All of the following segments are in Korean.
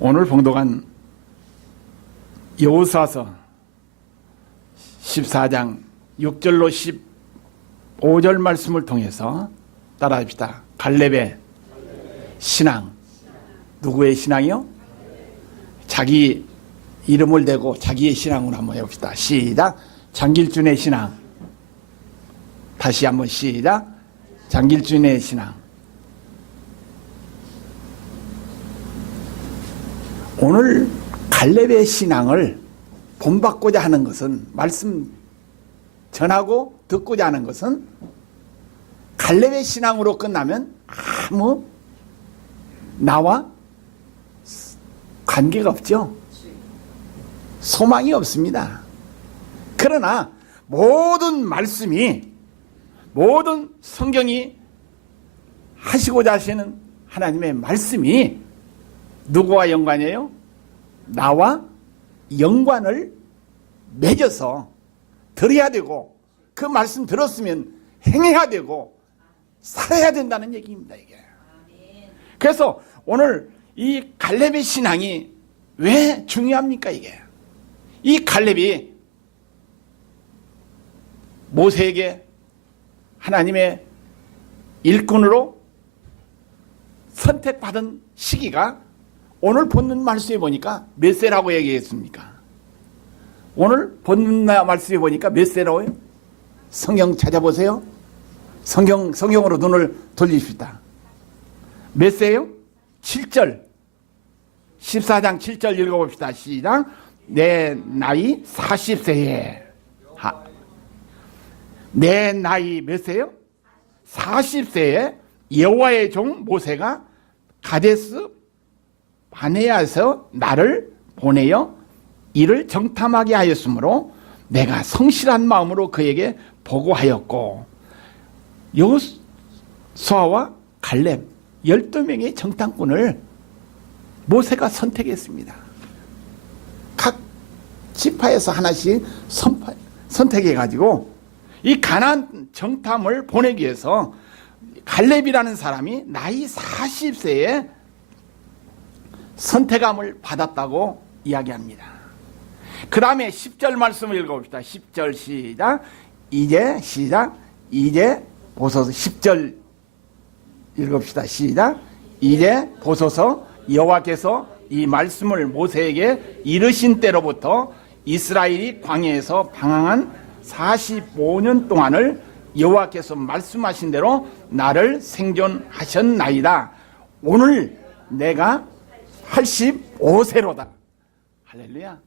오늘 봉독한 여호수아서 14장 6절로 15절 말씀을 통해서 따라합시다. 갈렙의 신앙. 누구의 신앙이요? 자기 이름을 대고 자기의 신앙으로 한번 해봅시다. 시작. 장길준의 신앙. 다시 한번 시작. 장길준의 신앙. 오늘 갈렙의 신앙을 본받고자 하는 것은, 말씀 전하고 듣고자 하는 것은 갈렙의 신앙으로 끝나면 아무 나와 관계가 없죠. 소망이 없습니다. 그러나 모든 말씀이, 모든 성경이 하시고자 하시는 하나님의 말씀이 누구와 연관이에요? 나와 연관을 맺어서 들어야 되고, 그 말씀 들었으면 행해야 되고 살아야 된다는 얘기입니다. 이게. 그래서 오늘 이 갈렙의 신앙이 왜 중요합니까? 이게. 이 갈렙이 모세에게 하나님의 일꾼으로 선택받은 시기가 오늘 본문 말씀에 보니까 몇 세라고 얘기했습니까? 오늘 본문 말씀에 보니까 몇 세라고요? 성경 찾아보세요. 성경으로 눈을 돌리십시다. 몇 세요? 7절. 14장 7절 읽어봅시다. 시작. 내 나이 40세에. 내 나이 몇 세요? 40세에 여호와의 종 모세가 가데스 바네아에서 나를 보내어 이를 정탐하게 하였으므로 내가 성실한 마음으로 그에게 보고하였고, 여호수아와 갈렙 12명의 정탐꾼을 모세가 선택했습니다. 각 지파에서 하나씩 선택해가지고 이 가나안 정탐을 보내기 위해서 갈렙이라는 사람이 나이 40세에 선택함을 받았다고 이야기합니다. 그 다음에 10절 말씀을 읽어봅시다. 10절 시작. 이제 보소서. 10절 읽읍시다. 시작. 이제 보소서 여호와께서 이 말씀을 모세에게 이르신 때로부터 이스라엘이 광야에서 방황한 45년 동안을 여호와께서 말씀하신 대로 나를 생존하셨나이다. 오늘 내가 85세로다. 할렐루야.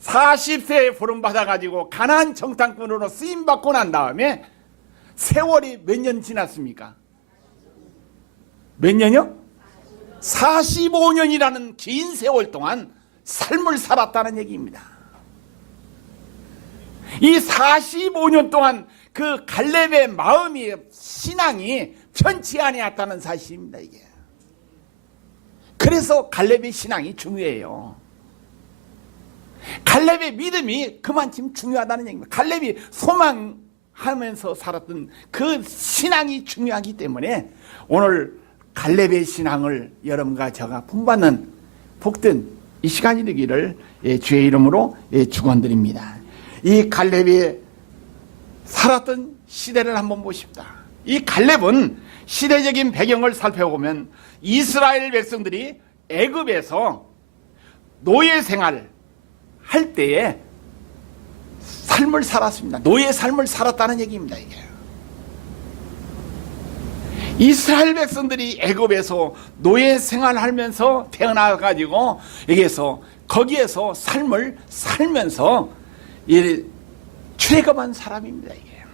40세에 부름받아가지고 가나안 정탐꾼으로 쓰임받고 난 다음에 세월이 몇 년 지났습니까? 몇 년이요? 45년이라는 긴 세월 동안 삶을 살았다는 얘기입니다. 이 45년 동안 그 갈렙의 마음이, 신앙이 편치 아니었다는 사실입니다. 이게. 그래서 갈렙의 신앙이 중요해요. 갈렙의 믿음이 그만큼 중요하다는 얘기입니다. 갈렙이 소망하면서 살았던 그 신앙이 중요하기 때문에 오늘 갈렙의 신앙을 여러분과 제가 본받는 복된 이 시간이 되기를 주의 이름으로 축원드립니다. 이 갈렙이 살았던 시대를 한번 보십시다. 이 갈렙은 시대적인 배경을 살펴보면 이스라엘 백성들이 애굽에서 노예 생활 할 때에 삶을 살았습니다. 노예 삶을 살았다는 얘기입니다. 이게. 이스라엘 백성들이 애굽에서 노예 생활하면서 태어나가지고 여기에서 거기에서 삶을 살면서 출애굽한 사람입니다. 이게.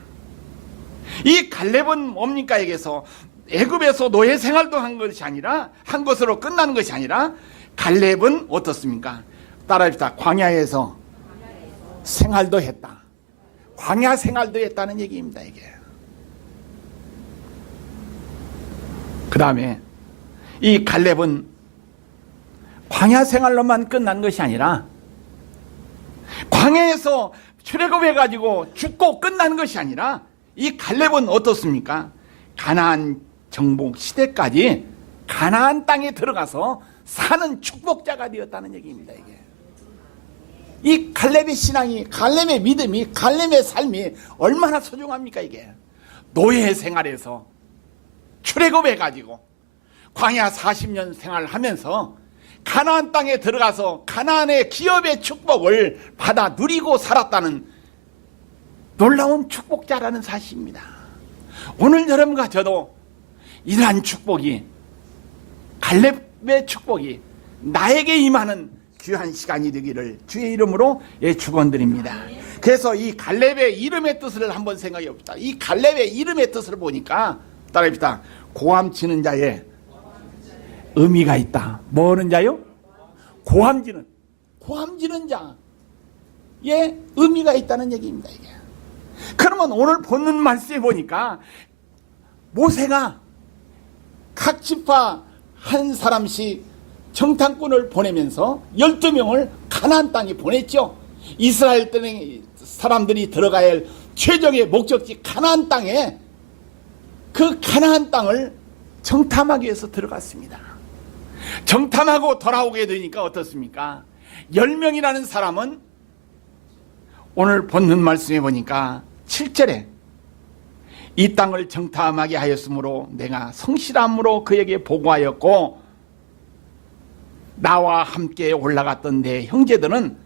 이 갈렙은 뭡니까? 여기에서 애굽에서 노예 생활도 한 것이 아니라, 한 것으로 끝나는 것이 아니라, 갈렙은 어떻습니까? 따라합시다. 광야에서 생활도 했다. 광야 생활도 했다는 얘기입니다. 이게. 그 다음에 이 갈렙은 광야 생활로만 끝난 것이 아니라, 광야에서 출애굽해가지고 죽고 끝난 것이 아니라, 이 갈렙은 어떻습니까? 가나안 정복 시대까지 가나안 땅에 들어가서 사는 축복자가 되었다는 얘기입니다. 이게. 이 갈렙의 신앙이, 갈렙의 믿음이, 갈렙의 삶이 얼마나 소중합니까? 이게 노예 생활에서 출애굽해가지고 광야 40년 생활하면서 가나안 땅에 들어가서 가나안의 기업의 축복을 받아 누리고 살았다는 놀라운 축복자라는 사실입니다. 오늘 여러분과 저도 이러한 축복이, 갈렙의 축복이 나에게 임하는 귀한 시간이 되기를 주의 이름으로 축원드립니다. 그래서 이 갈렙의 이름의 뜻을 한번 생각해 봅시다. 이 갈렙의 이름의 뜻을 보니까 따라합시다. 고함치는 자의 의미가 있다. 뭐 하는 자요? 고함지는 자의 의미가 있다는 얘기입니다. 이게. 그러면 오늘 본문 말씀에 보니까 모세가 각 지파 한 사람씩 정탐꾼을 보내면서 12명을 가나안 땅에 보냈죠. 이스라엘 사람들이 들어가야 할 최종의 목적지 가나안 땅에, 그 가나안 땅을 정탐하기 위해서 들어갔습니다. 정탐하고 돌아오게 되니까 어떻습니까? 10명이라는 사람은 오늘 본문 말씀에 보니까 7절에 이 땅을 정탐하게 하였으므로 내가 성실함으로 그에게 보고하였고, 나와 함께 올라갔던 내 형제들은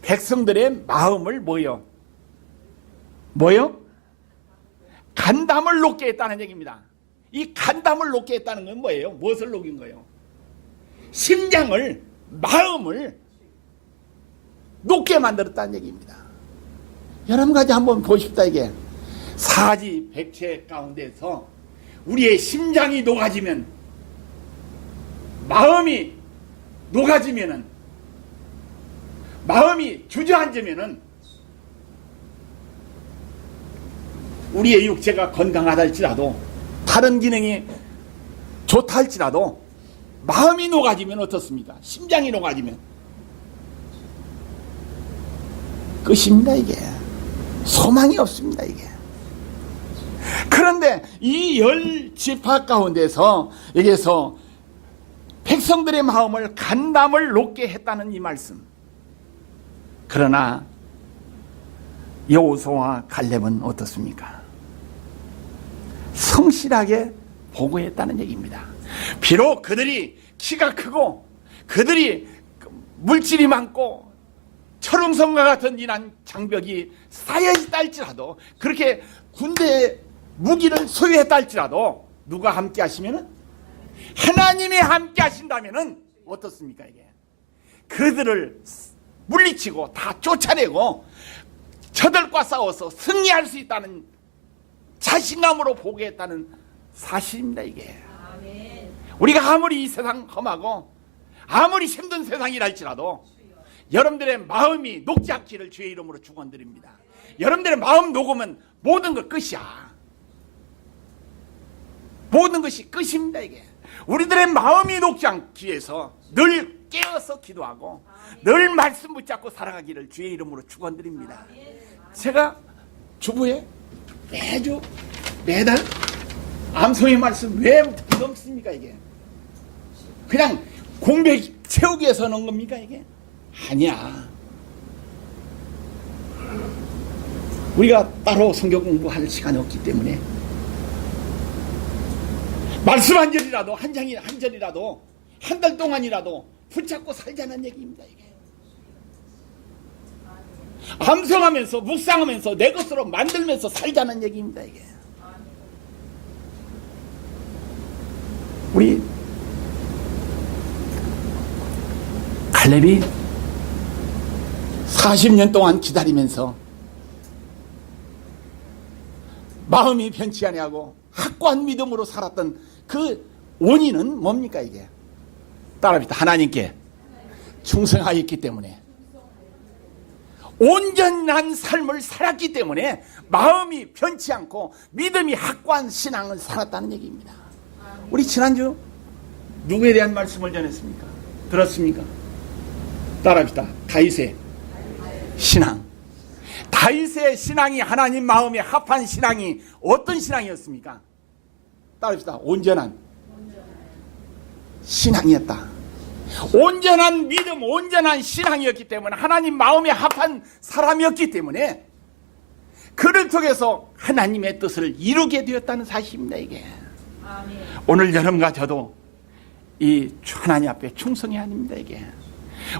백성들의 마음을 뭐요? 간담을 높게 했다는 얘기입니다. 이 간담을 높게 했다는 건 뭐예요? 무엇을 녹인 거예요? 심장을, 마음을 높게 만들었다는 얘기입니다. 여러분 가지 한번 보십시다. 이게 사지백체 가운데서 우리의 심장이 녹아지면, 마음이 녹아지면은, 마음이 주저앉으면은 우리의 육체가 건강하다 할지라도, 다른 기능이 좋다 할지라도 마음이 녹아지면 어떻습니까? 심장이 녹아지면 끝입니다. 이게 소망이 없습니다. 이게. 그런데 이 10지파 가운데서 여기에서 백성들의 마음을, 간담을 높게 했다는 이 말씀. 그러나 여호수아와 갈렙은 어떻습니까? 성실하게 보고했다는 얘기입니다. 비록 그들이 키가 크고 그들이 물질이 많고 철옹성과 같은 이런 장벽이 쌓여있다 할지라도, 그렇게 군대의 무기를 소유했다 할지라도 누가 함께 하시면은, 하나님이 함께 하신다면은 어떻습니까? 이게 그들을 물리치고 다 쫓아내고 저들과 싸워서 승리할 수 있다는 자신감으로 보고했다는 사실입니다. 이게. 우리가 아무리 이 세상 험하고 아무리 힘든 세상이라 할지라도 여러분들의 마음이 녹지 않기를 주의 이름으로 축원드립니다. 여러분들의 마음 녹으면 모든 것 끝이야. 모든 것이 끝입니다. 이게. 우리들의 마음이 녹지 않기 위해서 늘 깨어서 기도하고 늘 말씀 붙잡고 살아가기를 주의 이름으로 축원드립니다. 제가 주부에 매달 암송의 말씀 왜 넘습니까? 이게 그냥 공백 채우기 위해서 넣은 겁니까? 이게 아니야. 우리가 따로 성경 공부할 시간이 없기 때문에 말씀 한 절이라도, 한 절이라도, 한 달 동안이라도 붙잡고 살자는 얘기입니다. 이게 암송하면서 묵상하면서 내 것으로 만들면서 살자는 얘기입니다. 이게 우리 갈렙이 40년 동안 기다리면서 마음이 변치 아니하고 확고한 믿음으로 살았던 그 원인은 뭡니까? 이게 따라합시다. 하나님께 충성하였기 때문에, 온전한 삶을 살았기 때문에 마음이 변치 않고 믿음이 확고한 신앙을 살았다는 얘기입니다. 우리 지난주 누구에 대한 말씀을 전했습니까? 들었습니까? 따라합시다. 다윗의 신앙. 다윗의 신앙이 하나님 마음에 합한 신앙이 어떤 신앙이었습니까? 따라합시다. 온전한 신앙이었다. 온전한 믿음, 온전한 신앙이었기 때문에 하나님 마음에 합한 사람이었기 때문에 그를 통해서 하나님의 뜻을 이루게 되었다는 사실입니다. 이게 아멘. 오늘 여러분과 저도 이 하나님 앞에 충성해야 합니다. 이게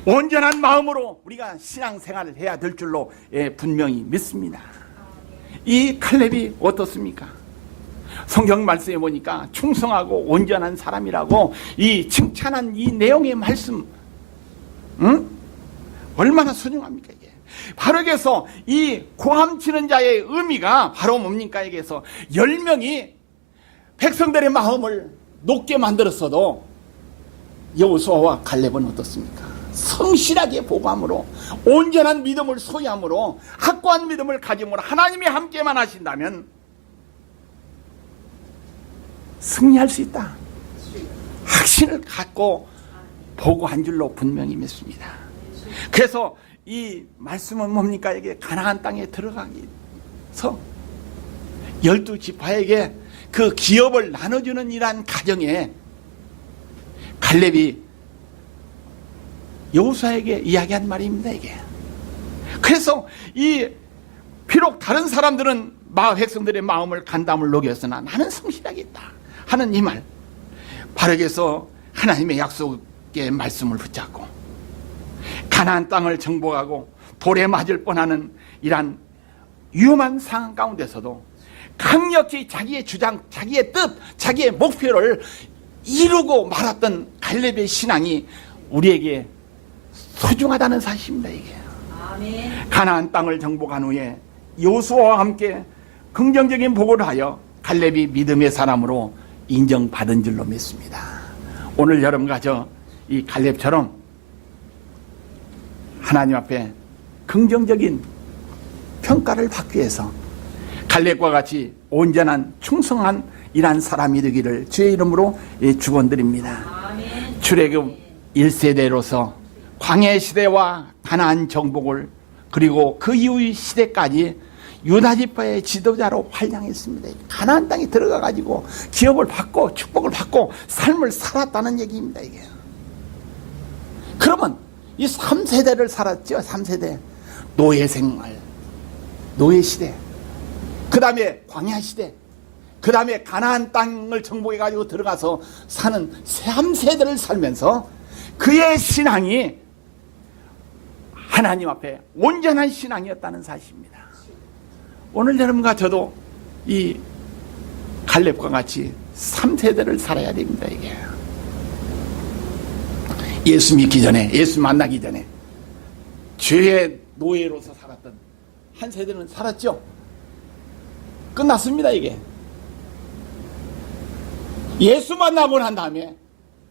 온전한 마음으로 우리가 신앙생활을 해야 될 줄로 분명히 믿습니다. 이 칼렙이 어떻습니까? 성경 말씀에 보니까 충성하고 온전한 사람이라고 이 칭찬한 이 내용의 말씀, 얼마나 소중합니까 이게? 바로 여기서 이 고함 치는 자의 의미가 바로 뭡니까? 여기서 10명이 백성들의 마음을 높게 만들었어도 여호수아와 갈렙은 어떻습니까? 성실하게 보고함으로 온전한 믿음을 소유함으로 확고한 믿음을 가짐으로 하나님이 함께만 하신다면 승리할 수 있다. 확신을 갖고 보고한 줄로 분명히 믿습니다. 그래서 이 말씀은 뭡니까? 이게 가나안 땅에 들어가기 위해서 12지파에게 그 기업을 나눠주는 이러한 가정에 갈렙이 여호수아에게 이야기한 말입니다. 이게 그래서 이 비록 다른 사람들은 백성들의 마음을 간담을 녹였으나 나는 성실하겠다 하는 이 말, 바로 여기서 하나님의 약속의 말씀을 붙잡고 가나안 땅을 정복하고 돌에 맞을 뻔하는 이러한 위험한 상황 가운데서도 강력히 자기의 주장, 자기의 뜻, 자기의 목표를 이루고 말았던 갈렙의 신앙이 우리에게 소중하다는 사실입니다. 이게 아멘. 가나안 땅을 정복한 후에 여호수아와 함께 긍정적인 보고를 하여 갈렙이 믿음의 사람으로 인정받은 줄로 믿습니다. 오늘 여러분과 저 이 갈렙처럼 하나님 앞에 긍정적인 평가를 받기 위해서 갈렙과 같이 온전한 충성한 이러한 사람이 되기를 주의 이름으로 축원드립니다. 아멘. 출애굽 1세대로서 광해 시대와 가나안 정복을 그리고 그 이후의 시대까지 유다 지파의 지도자로 활약했습니다. 가나안 땅에 들어가 가지고 기업을 받고 축복을 받고 삶을 살았다는 얘기입니다. 이게. 그러면 이 3세대를 살았죠. 3세대 노예 생활, 노예 시대, 그 다음에 광야 시대, 그 다음에 가나안 땅을 정복해 가지고 들어가서 사는 3세대를 살면서 그의 신앙이 하나님 앞에 온전한 신앙이었다는 사실입니다. 오늘 여러분과 저도 이 갈렙과 같이 3세대를 살아야 됩니다. 이게 예수 믿기 전에, 예수 만나기 전에 죄의 노예로서 살았던 한 세대는 살았죠. 끝났습니다. 이게 예수 만나고 난 다음에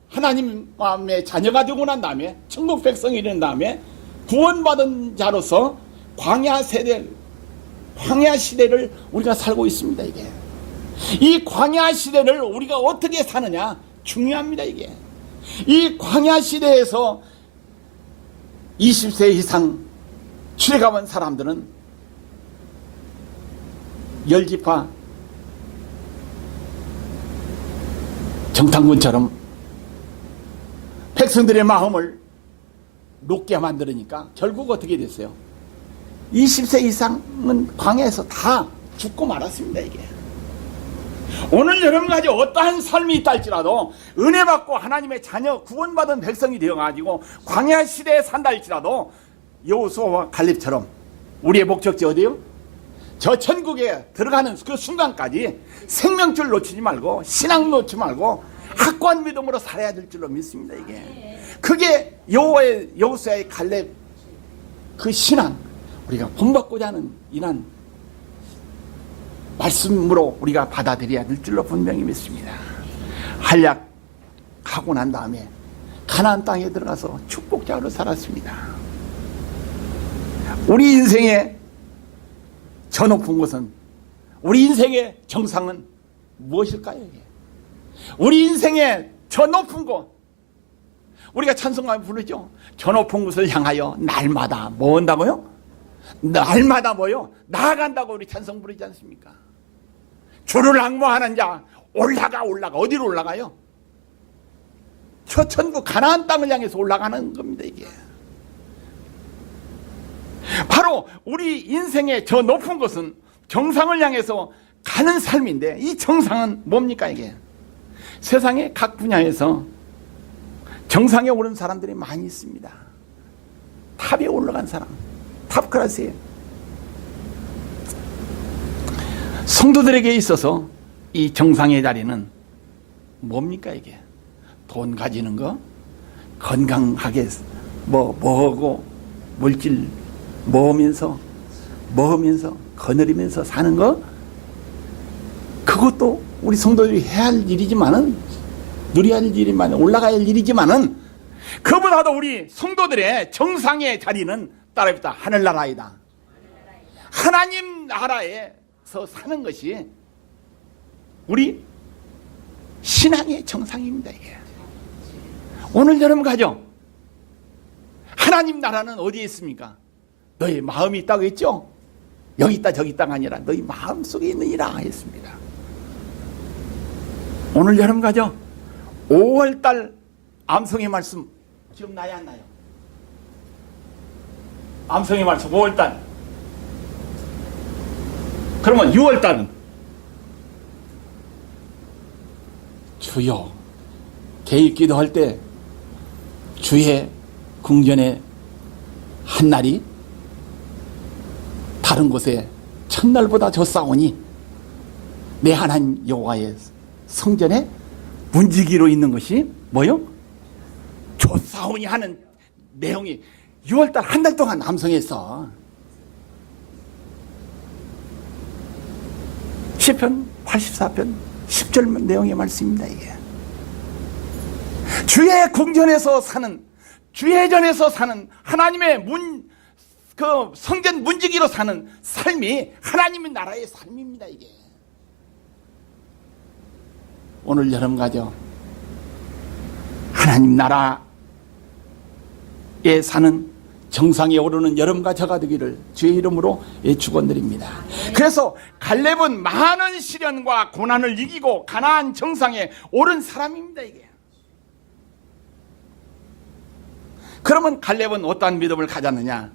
하나님의 자녀가 되고 난 다음에 천국 백성이 된 다음에 구원받은 자로서 광야 세대, 광야 시대를 우리가 살고 있습니다. 이게 이 광야 시대를 우리가 어떻게 사느냐 중요합니다. 이게 이 광야 시대에서 20세 이상 출애굽한 사람들은 10지파 정탐꾼처럼 백성들의 마음을 높게 만들으니까 결국 어떻게 됐어요? 20세 이상은 광야에서 다 죽고 말았습니다. 이게 오늘 여러분까지 어떠한 삶이 있다 할지라도 은혜 받고 하나님의 자녀 구원받은 백성이 되어가지고 광야 시대에 산다 할지라도 여호수아와 갈렙처럼 우리의 목적지 어디요? 저 천국에 들어가는 그 순간까지 생명줄 놓치지 말고 신앙 놓치지 말고 확고한 믿음으로 살아야 될 줄로 믿습니다. 이게 그게 여호수아의 갈렙 그 신앙, 우리가 본받고자 하는 이런 말씀으로 우리가 받아들여야 될 줄로 분명히 믿습니다. 한약하고 난 다음에 가나안 땅에 들어가서 축복자로 살았습니다. 우리 인생의 저 높은 곳은, 우리 인생의 정상은 무엇일까요? 이게? 우리 인생의 저 높은 곳, 우리가 찬송가에 부르죠. 저 높은 곳을 향하여 날마다 뭐 한다고요? 날마다 뭐요? 나아간다고 우리 찬송 부르지 않습니까? 주를 앙모하는 자 올라가 어디로 올라가요? 저 천국 가나안 땅을 향해서 올라가는 겁니다. 이게 바로 우리 인생의 저 높은 것은 정상을 향해서 가는 삶인데, 이 정상은 뭡니까? 이게 세상의 각 분야에서 정상에 오른 사람들이 많이 있습니다. 탑에 올라간 사람, 탑 클래스에. 성도들에게 있어서 이 정상의 자리는 뭡니까? 이게 돈 가지는 거, 건강하게 뭐하고 물질 먹으면서 거느리면서 사는 거, 그것도 우리 성도들이 해야 할 일이지만은, 누려야 할 일이지만, 올라가야 할 일이지만은, 그보다도 우리 성도들의 정상의 자리는 따라합시다. 하늘나라이다. 하나님 나라에서 사는 것이 우리 신앙의 정상입니다. 이게 오늘 여러분 가죠. 하나님 나라는 어디에 있습니까? 너희 마음이 있다고 했죠? 여기 있다 저기 있다가 아니라 너희 마음 속에 있느니라 했습니다. 오늘 여러분 가죠. 5월달 암송의 말씀 기억나요 안 나요? 암송의 말씀 5월달. 그러면 6월달은 주여, 개입 기도할 때 주의 궁전에 한 날이 다른 곳에 첫날보다 좋사오니 내 하나님 여호와의 성전에 문지기로 있는 것이 뭐요? 좋사오니 하는 내용이 6월달 한 달 동안 암송했어. 시편 84편 10절 내용의 말씀입니다. 이게 주의 궁전에서 사는, 주의 전에서 사는, 하나님의 그 성전 문지기로 사는 삶이 하나님의 나라의 삶입니다. 이게 오늘 여러분 가죠. 하나님 나라에 사는 정상에 오르는 여러분과 저가 되기를 주의 이름으로 축원드립니다. 그래서 갈렙은 많은 시련과 고난을 이기고 가나안 정상에 오른 사람입니다. 이게 그러면 갈렙은 어떠한 믿음을 가졌느냐?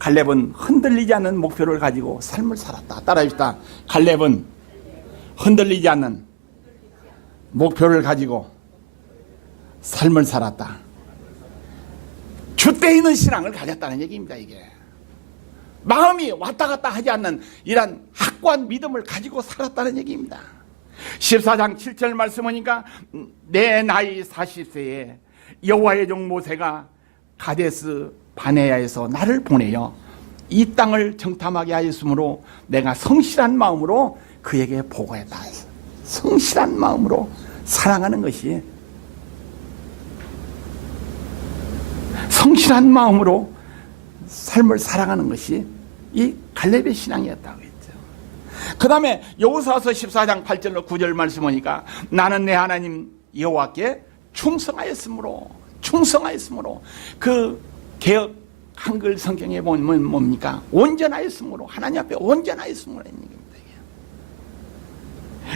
갈렙은 흔들리지 않는 목표를 가지고 삶을 살았다. 따라합시다. 갈렙은 흔들리지 않는 목표를 가지고 삶을 살았다. 줏대 있는 신앙을 가졌다는 얘기입니다. 이게 마음이 왔다 갔다 하지 않는 이런 확고한 믿음을 가지고 살았다는 얘기입니다. 14장 7절 말씀하니까 내 나이 40세에 여호와의 종 모세가 가데스 바네아에서 나를 보내어 이 땅을 정탐하게 하였으므로 내가 성실한 마음으로 그에게 보고했다. 성실한 마음으로 사랑하는 것이, 성실한 마음으로 삶을 살아가는 것이 이 갈렙의 신앙이었다고 했죠. 그 다음에 여호수아서 14장 8절로 9절 말씀하니까 나는 내 하나님 여호와께 충성하였으므로 그 개역 한글 성경에 보면 뭡니까? 온전하였으므로, 하나님 앞에 온전하였으므로 하는 얘기입니다.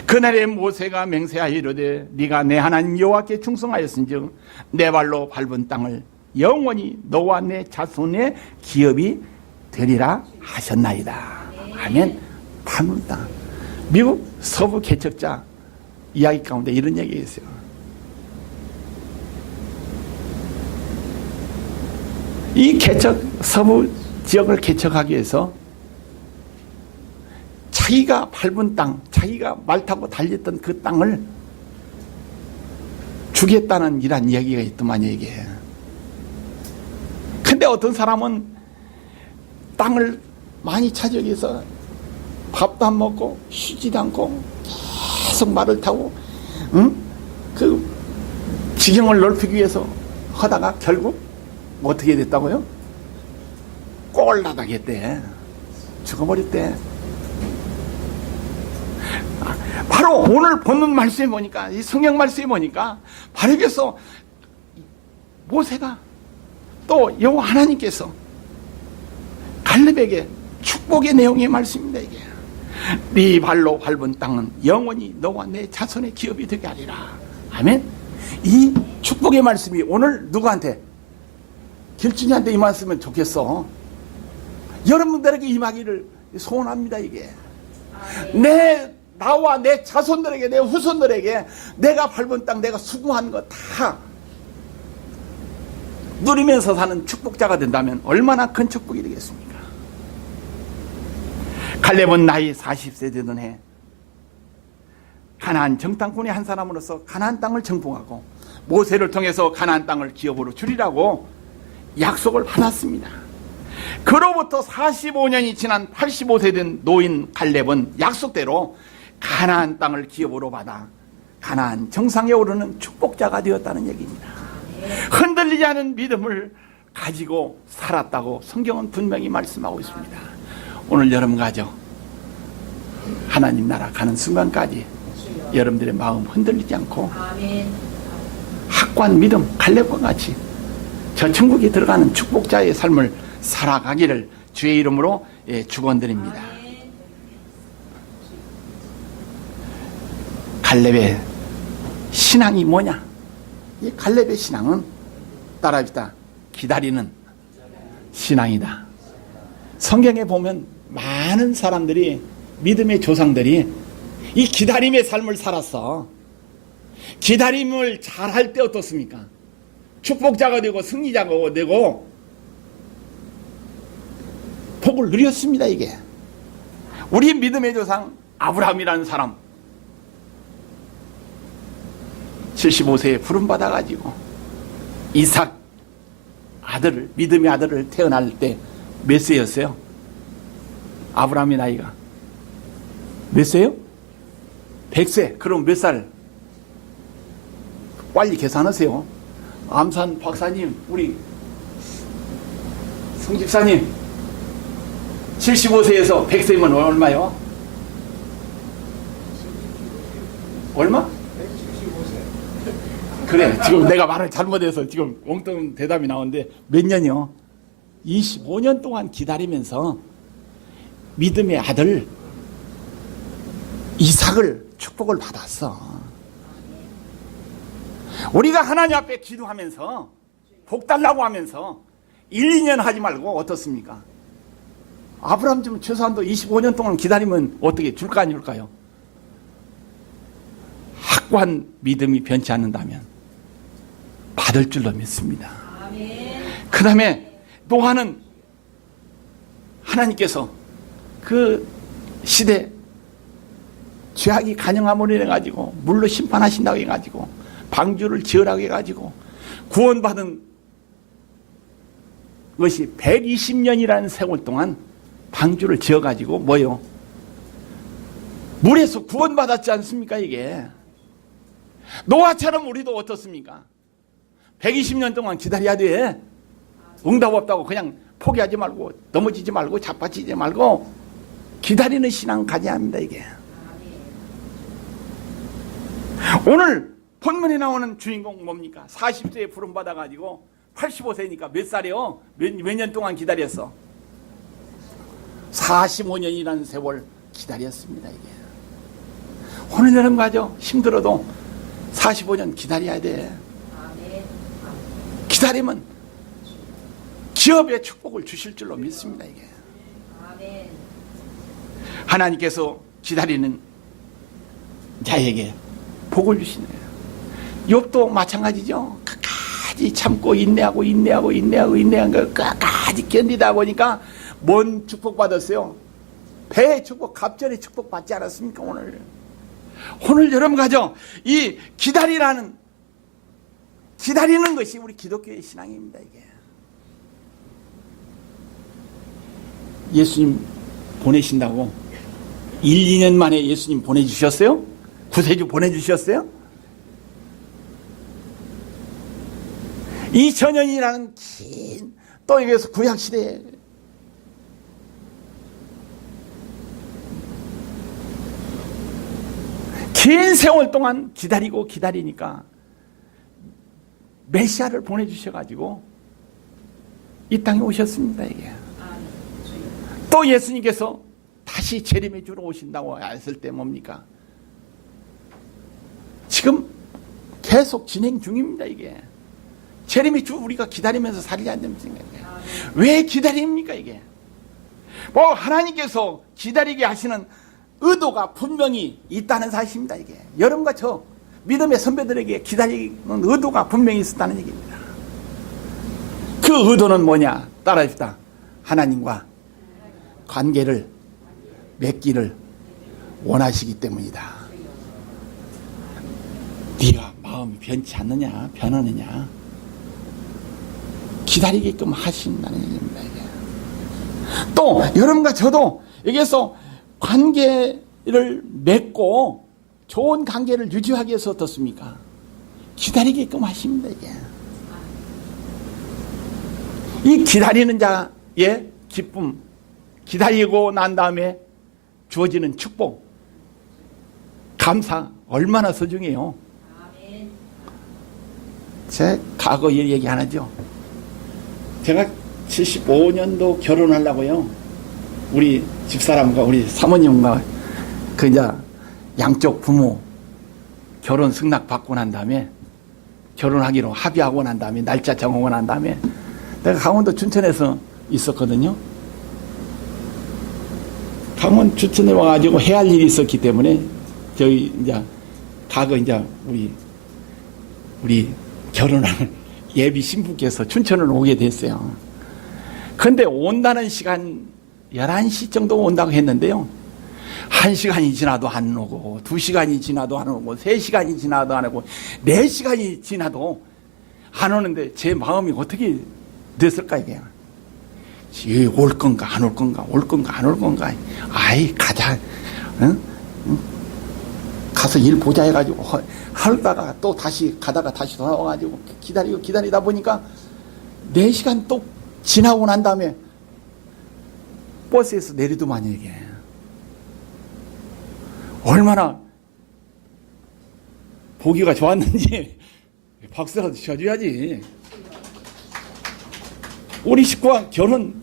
그날에 모세가 맹세하여 이르되 네가 내 하나님 여호와께 충성하였은즉 내 발로 밟은 땅을 영원히 너와 내 자손의 기업이 되리라 하셨나이다. 아멘. 밟은 땅. 미국 서부 개척자 이야기 가운데 이런 얘기가 있어요. 이 서부 지역을 개척하기 위해서 자기가 밟은 땅, 자기가 말 타고 달렸던 그 땅을 주겠다는 이란 이야기가 있더만 이게. 근데 어떤 사람은 땅을 많이 차지하기 위해서 밥도 안 먹고 쉬지도 않고 계속 말을 타고 그 지경을 넓히기 위해서 하다가 결국 어떻게 됐다고요? 꼴라닥했대. 죽어버렸대. 바로 오늘 본문 말씀에 보니까, 이 성경 말씀에 보니까 바로 여기서 모세가 또 여호와 하나님께서 갈렙에게 축복의 내용의 말씀입니다. 이게 네 발로 밟은 땅은 영원히 너와 내 자손의 기업이 되게 하리라. 아멘. 이 축복의 말씀이 오늘 누구한테? 길준이한테 임했으면 좋겠어. 여러분들에게 임하기를 소원합니다. 이게 나와 내 자손들에게, 내 후손들에게 내가 밟은 땅, 내가 수고한 거 다 누리면서 사는 축복자가 된다면 얼마나 큰 축복이 되겠습니까? 갈렙은 나이 40세 되던 해 가나안 정탐꾼의 한 사람으로서 가나안 땅을 정복하고 모세를 통해서 가나안 땅을 기업으로 주리라고 약속을 받았습니다. 그로부터 45년이 지난 85세 된 노인 갈렙은 약속대로 가나안 땅을 기업으로 받아 가나안 정상에 오르는 축복자가 되었다는 얘기입니다. 흔들리지 않은 믿음을 가지고 살았다고 성경은 분명히 말씀하고 있습니다. 오늘 여러분 가죠. 하나님 나라 가는 순간까지 여러분들의 마음 흔들리지 않고 확고한 믿음 갈렙과 같이 저 천국에 들어가는 축복자의 삶을 살아가기를 주의 이름으로 축원드립니다. 갈렙의 신앙이 뭐냐? 이 갈렙의 신앙은 따라합시다. 기다리는 신앙이다. 성경에 보면 많은 사람들이, 믿음의 조상들이 이 기다림의 삶을 살았어. 기다림을 잘할 때 어떻습니까? 축복자가 되고 승리자가 되고 복을 누렸습니다. 이게 우리 믿음의 조상 아브라함이라는 사람 75세에 부름받아가지고 이삭 아들을, 믿음의 아들을 태어날 때 몇 세였어요? 아브라함의 나이가 몇 세요? 100세. 그럼 몇 살? 빨리 계산하세요. 암산 박사님, 우리 성집사님 75세에서 100세면 얼마요? 얼마? 그래, 지금 내가 말을 잘못해서 지금 엉뚱 대답이 나오는데 몇 년이요? 25년 동안 기다리면서 믿음의 아들 이삭을 축복을 받았어. 우리가 하나님 앞에 기도하면서 복 달라고 하면서 1, 2년 하지 말고 어떻습니까? 아브라함 좀 최소한도 25년 동안 기다리면 어떻게 줄까 안 줄까요? 확고한 믿음이 변치 않는다면 받을 줄로 믿습니다. 그 다음에 노아는 하나님께서 그 시대 죄악이 간영함으로 해가지고 물로 심판하신다고 해가지고 방주를 지으라고 해가지고 구원받은 것이 120년이라는 세월 동안 방주를 지어가지고 뭐요? 물에서 구원받았지 않습니까? 이게 노아처럼 우리도 어떻습니까? 120년 동안 기다려야 돼. 응답 없다고 그냥 포기하지 말고 넘어지지 말고 자빠지지 말고 기다리는 신앙 가져야 합니다. 이게 오늘 본문에 나오는 주인공 뭡니까? 40세에 부름받아가지고 85세니까 몇 살이요? 몇 년 동안 기다렸어? 45년이라는 세월 기다렸습니다. 이게 오늘 여러분 가죠. 힘들어도 45년 기다려야 돼. 기다리면 기업의 축복을 주실 줄로 믿습니다. 이게 하나님께서 기다리는 자에게 복을 주시네요. 욥도 마찬가지죠. 끝까지 참고 인내하고 인내한 걸 끝까지 견디다 보니까 뭔 축복 받았어요? 배의 축복, 갑절의 축복 받지 않았습니까? 오늘 여러분 가죠. 이 기다리는 것이 우리 기독교의 신앙입니다. 이게 예수님 보내신다고 1, 2년 만에 예수님 보내주셨어요? 구세주 보내주셨어요? 2000년이라는 긴 또 여기서 구약시대에 긴 세월 동안 기다리니까 메시아를 보내주셔가지고 이 땅에 오셨습니다. 이게 또 예수님께서 다시 재림의 주로 오신다고 했을 때 뭡니까? 지금 계속 진행 중입니다. 이게 재림의 주 우리가 기다리면서 살지 않습니까? 왜 기다립니까? 이게 뭐 하나님께서 기다리게 하시는 의도가 분명히 있다는 사실입니다. 이게 여러분과 저 믿음의 선배들에게 기다리는 의도가 분명히 있었다는 얘기입니다. 그 의도는 뭐냐? 따라합시다. 하나님과 관계를 맺기를 원하시기 때문이다. 네가 마음이 변치 않느냐, 변하느냐, 기다리게끔 하신다는 얘기입니다. 이게. 또 여러분과 저도 여기에서 관계를 맺고 좋은 관계를 유지하기 위해서 어떻습니까? 기다리게끔 하십니다. 이게. 이 기다리는 자의 기쁨, 기다리고 난 다음에 주어지는 축복, 감사 얼마나 소중해요. 아멘. 제 과거 얘기 하나죠. 제가 75년도 결혼하려고요. 우리 집사람과 우리 사모님과 그 이제 양쪽 부모 결혼 승낙 받고 난 다음에 결혼하기로 합의하고 난 다음에 날짜 정하고 난 다음에 내가 강원도 춘천에서 있었거든요. 강원 춘천에 와가지고 해야 할 일이 있었기 때문에 저희 이제 과거 이제 우리 결혼할 예비 신부께서 춘천을 오게 됐어요. 그런데 온다는 시간 11시 정도 온다고 했는데요. 1시간이 지나도 안 오고 2시간이 지나도 안 오고 3시간이 지나도 안 오고 4시간이 지나도 안 오는데 제 마음이 어떻게 됐을까 이게. 올 건가 안 올 건가, 올 건가 안 올 건가. 아이 가자. 응? 가서 일 보자 해가지고 하다가 또 다시 가다가 다시 돌아와가지고 기다리다 보니까 4시간 또 지나고 난 다음에 버스에서 내리더만요. 이게 얼마나 보기가 좋았는지 박수라도 쳐줘야지. 우리 식구와 결혼하기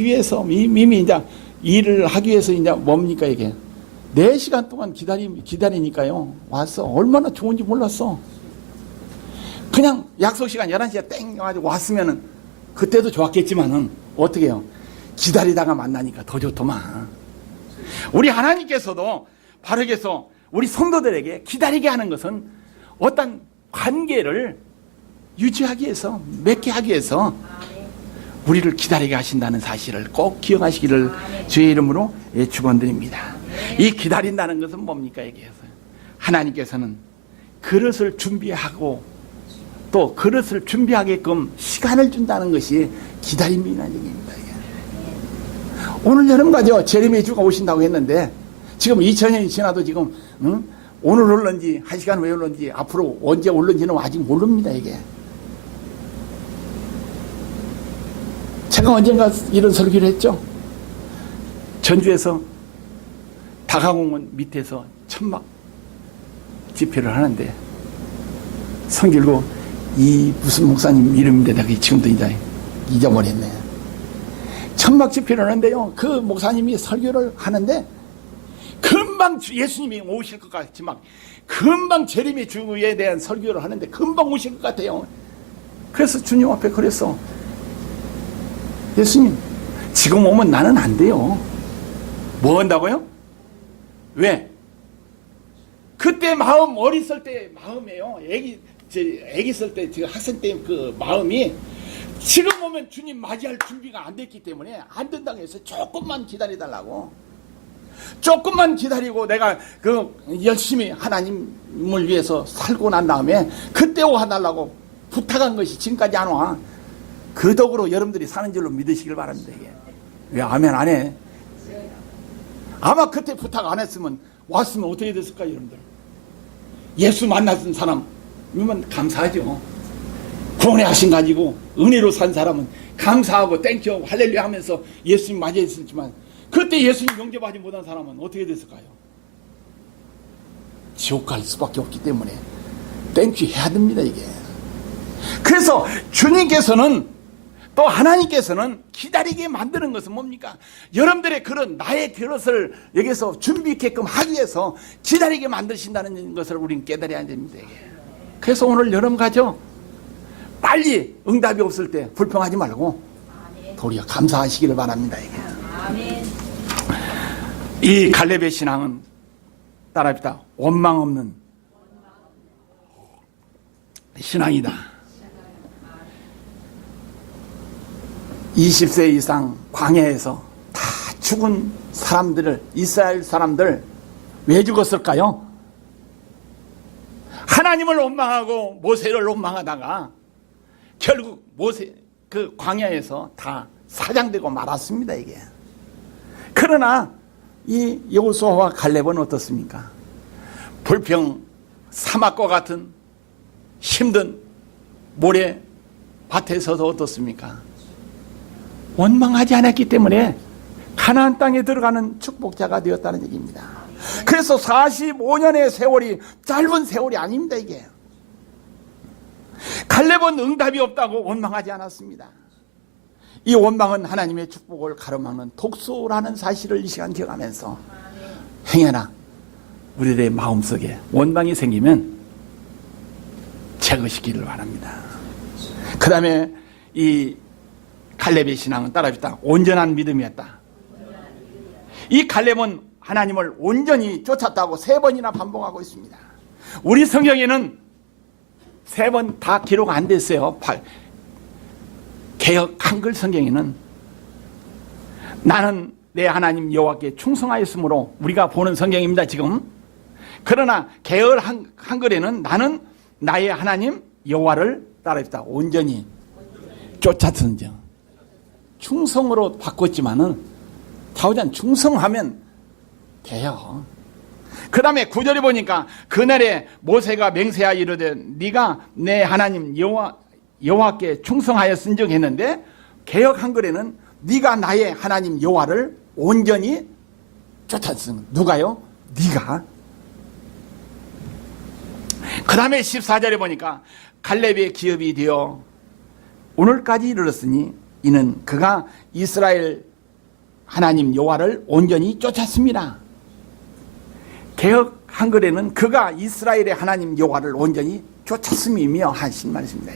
위해서 이미 이제 일을 하기 위해서 이제 뭡니까 이게 4시간 동안 기다리니까요. 와서 얼마나 좋은지 몰랐어. 그냥 약속 시간 11시에 땡 가지고 왔으면은 그때도 좋았겠지만은 어떻게 해요? 기다리다가 만나니까 더 좋더만. 우리 하나님께서도 바르게서 우리 성도들에게 기다리게 하는 것은 어떤 관계를 유지하기 위해서, 맺게 하기 위해서 우리를 기다리게 하신다는 사실을 꼭 기억하시기를 주의 이름으로 축원드립니다. 이 기다린다는 것은 뭡니까? 얘기해서 하나님께서는 그릇을 준비하고 또 그릇을 준비하게끔 시간을 준다는 것이 기다림이라는 얘기입니다. 오늘 여름까지요 재림의 주가 오신다고 했는데 지금 2000년이 지나도 지금 오늘 올는지 1시간 후에 올는지 앞으로 언제 올는지는 아직 모릅니다. 이게 제가 언젠가 이런 설교를 했죠. 전주에서 다가공원 밑에서 천막 집회를 하는데 성길고 이 무슨 목사님 이름인데 내가 지금도 이제 잊어버렸네. 천막 집회를 하는데요. 그 목사님이 설교를 하는데 금방 예수님이 오실 것 같지만 금방 재림의 주에 대한 설교를 하는데 금방 오실 것 같아요. 그래서 주님 앞에 그랬어. 예수님 지금 오면 나는 안 돼요. 뭐 한다고요? 왜? 그때 마음 어렸을 때 마음이에요. 애기 있을 때 학생 때 그 마음이 지금 오면 주님 맞이할 준비가 안 됐기 때문에 안 된다고 해서 조금만 기다려달라고. 조금만 기다리고 내가 그 열심히 하나님을 위해서 살고 난 다음에 그때 와달라고 부탁한 것이 지금까지 안 와. 그 덕으로 여러분들이 사는 줄로 믿으시길 바랍니다. 이게. 왜 아멘 안 해? 아마 그때 부탁 안 했으면 왔으면 어떻게 됐을까 여러분들. 예수 만났던 사람이면 감사하죠. 구원의 하신 가지고 은혜로 산 사람은 감사하고 땡큐 할렐루야 하면서 예수님 맞이했었지만 그때 예수님 영접하지 못한 사람은 어떻게 됐을까요? 지옥 갈 수밖에 없기 때문에 땡큐 해야 됩니다. 이게. 그래서 주님께서는 또 하나님께서는 기다리게 만드는 것은 뭡니까? 여러분들의 그런 나의 그릇을 여기서 준비 있게끔 하기 위해서 기다리게 만드신다는 것을 우리는 깨달아야 됩니다. 이게. 그래서 오늘 여러분 가죠. 빨리 응답이 없을 때 불평하지 말고 아멘. 도리어 감사하시기를 바랍니다. 이게. 아멘. 이 갈렙의 신앙은 따라합시다. 원망 없는 신앙이다. 20세 이상 광야에서 다 죽은 사람들을, 이스라엘 사람들 왜 죽었을까요? 하나님을 원망하고 모세를 원망하다가 결국 모세 그 광야에서 다 사장되고 말았습니다. 이게. 그러나 이 여호수아와 갈렙은 어떻습니까? 불평 사막과 같은 힘든 모래 밭에서도 어떻습니까? 원망하지 않았기 때문에 가나안 땅에 들어가는 축복자가 되었다는 얘기입니다. 그래서 45년의 세월이 짧은 세월이 아닙니다. 이게. 갈렙은 응답이 없다고 원망하지 않았습니다. 이 원망은 하나님의 축복을 가로막는 독소라는 사실을 이 시간 기억하면서 행여나 우리들의 마음속에 원망이 생기면 제거시키기를 바랍니다. 그 다음에 이 갈렙의 신앙은 따라합시다. 온전한 믿음이었다. 이 갈렙은 하나님을 온전히 쫓았다고 3번이나 반복하고 있습니다. 우리 성경에는 3번 다 기록 안 됐어요. 개역 한글 성경에는 나는 내 하나님 여호와께 충성하였으므로 우리가 보는 성경입니다. 지금. 그러나 개역 한글에는 나는 나의 하나님 여호와를 따라합시다. 온전히 쫓았은즉. 충성으로 바꿨지만은 자오잔 충성하면 돼요. 그 다음에 9절에 보니까 그날에 모세가 맹세하여 이르되 네가 내 하나님 여호와께 충성하였은즉 했는데 개역 한글에는 네가 나의 하나님 여호와를 온전히 쫓았음. 누가요? 네가. 그 다음에 14절에 보니까 갈렙의 기업이 되어 오늘까지 이르렀으니 이는 그가 이스라엘 하나님 여호와를 온전히 쫓았습니다. 개역 한글에는 그가 이스라엘의 하나님 여호와를 온전히 쫓았음이며 하신 말씀입니다.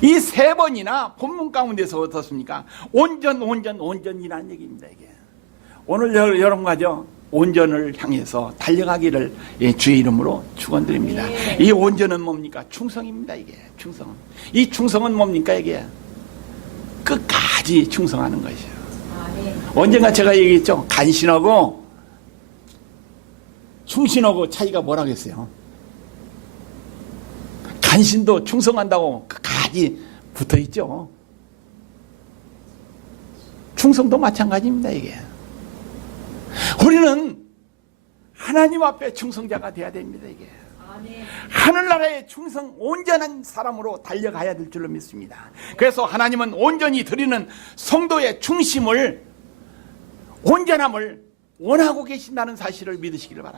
이 3번이나 본문 가운데서 어떻습니까? 온전이라는 얘기입니다. 이게. 오늘 여러분과죠 온전을 향해서 달려가기를 주의 이름으로 축원드립니다. 이 온전은 뭡니까? 충성입니다. 이게 충성. 이 충성은 뭡니까? 이게 끝까지 충성하는 것이에요. 아멘. 언젠가 제가 얘기했죠. 간신하고 충신하고 차이가 뭐라겠어요? 간신도 충성한다고 끝까지 붙어있죠. 충성도 마찬가지입니다. 이게. 우리는 하나님 앞에 충성자가 돼야 됩니다. 이게. 아멘. 하늘나라의 충성 온전한 사람으로 달려가야 될 줄로 믿습니다. 그래서 하나님은 온전히 드리는 성도의 충심을 온전함을 원하고 계신다는 사실을 믿으시기를 바랍니다.